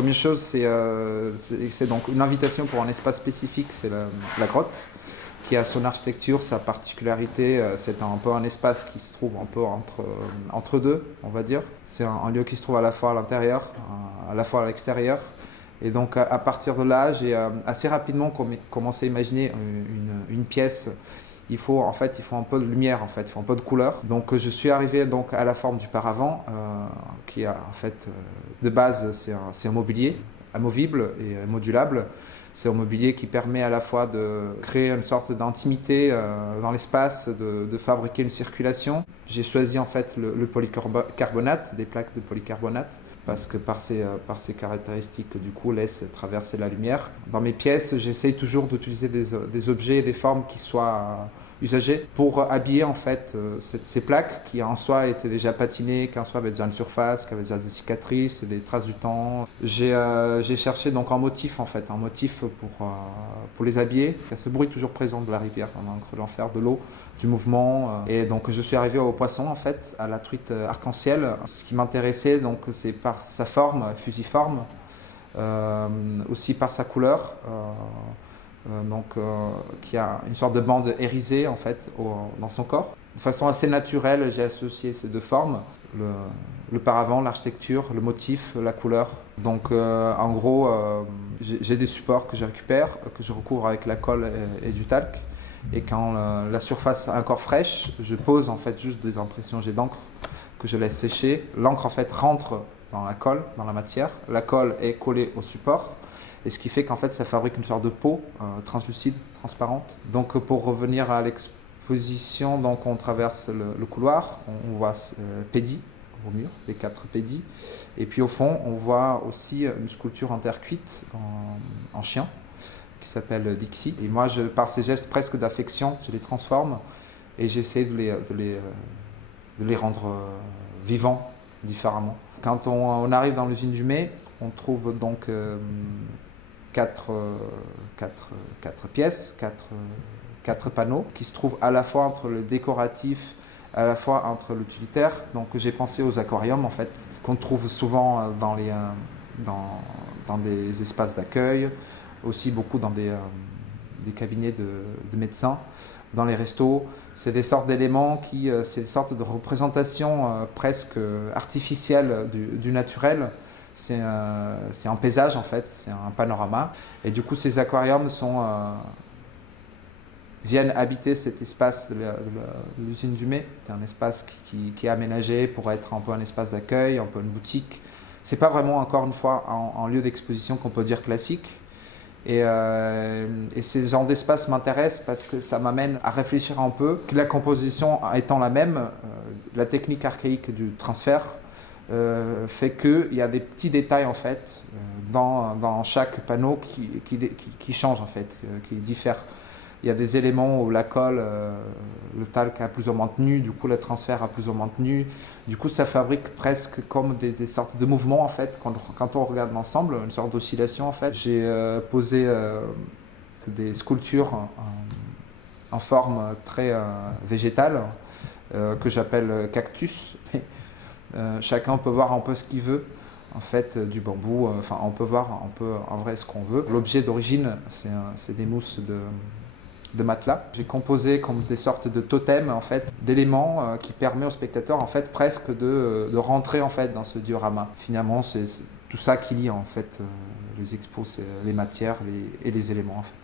première chose, c'est donc une invitation pour un espace spécifique, c'est la grotte, qui a son architecture, sa particularité. C'est un peu un espace qui se trouve un peu entre deux, on va dire. C'est un lieu qui se trouve à la fois à l'intérieur, à la fois à l'extérieur. Et donc à partir de là, j'ai assez rapidement commencé à imaginer une pièce. Il faut un peu de lumière, il faut un peu de couleur. Donc je suis arrivé donc à la forme du paravent, qui a de base c'est un mobilier amovible et modulable. C'est un mobilier qui permet à la fois de créer une sorte d'intimité dans l'espace, de fabriquer une circulation. J'ai choisi en fait le polycarbonate, des plaques de polycarbonate, parce que par ses caractéristiques, du coup, laisse traverser la lumière. Dans mes pièces, j'essaye toujours d'utiliser des objets et des formes qui soient usagés pour habiller en fait ces plaques qui en soi étaient déjà patinées, qui en soi avaient déjà une surface, qui avaient déjà des cicatrices, des traces du temps. J'ai cherché donc un motif pour les habiller. Il y a ce bruit toujours présent de la rivière, dans le creux de l'enfer, de l'eau, du mouvement. Et donc je suis arrivé au poisson en fait, à la truite arc-en-ciel. Ce qui m'intéressait donc c'est par sa forme fusiforme, aussi par sa couleur. Qui a une sorte de bande irisée en fait dans son corps. De façon assez naturelle, j'ai associé ces deux formes, le paravent, l'architecture, le motif, la couleur. Donc en gros, j'ai des supports que je récupère, que je recouvre avec la colle et du talc. Et quand la surface est encore fraîche, je pose en fait juste des impressions jets d'encre que je laisse sécher. L'encre en fait rentre dans la colle, dans la matière. La colle est collée au support. Et ce qui fait qu'en fait ça fabrique une sorte de peau translucide, transparente. Donc pour revenir à l'exposition, donc on traverse le couloir, on voit Pédi au mur, les 4 pédis. Et puis au fond on voit aussi une sculpture en terre cuite en chien qui s'appelle Dixie. Et moi par ces gestes presque d'affection, je les transforme et j'essaie de les rendre vivants différemment. Quand on arrive dans l'usine du Mai, on trouve donc 4 pièces, 4 panneaux qui se trouvent à la fois entre le décoratif, à la fois entre l'utilitaire. Donc j'ai pensé aux aquariums en fait, qu'on trouve souvent dans des espaces d'accueil, aussi beaucoup dans des cabinets de médecins, dans les restos. C'est des sortes d'éléments c'est des sortes de représentations presque artificielles du naturel. C'est un paysage en fait, c'est un panorama. Et du coup, ces aquariums viennent habiter cet espace de l'usine du Mai. C'est un espace qui est aménagé pour être un peu un espace d'accueil, un peu une boutique. C'est pas vraiment, encore une fois, un lieu d'exposition qu'on peut dire classique. Et ces genres d'espace m'intéressent parce que ça m'amène à réfléchir un peu. Que la composition étant la même, la technique archaïque du transfert fait qu'il y a des petits détails en fait dans chaque panneau qui changent en fait, qui diffèrent. Il y a des éléments où la colle, le talc a plus ou moins tenu, du coup le transfert a plus ou moins tenu. Du coup ça fabrique presque comme des sortes de mouvements en fait, quand on regarde l'ensemble, une sorte d'oscillation en fait. J'ai posé des sculptures en forme très végétale que j'appelle cactus. Chacun peut voir un peu ce qu'il veut, en fait, du bambou. On peut voir un peu en vrai ce qu'on veut. L'objet d'origine, c'est des mousses de matelas. J'ai composé comme des sortes de totems, en fait, d'éléments qui permettent au spectateur, en fait, presque de rentrer en fait dans ce diorama. Finalement, c'est tout ça qui lie en fait les expos, les matières et les éléments en fait.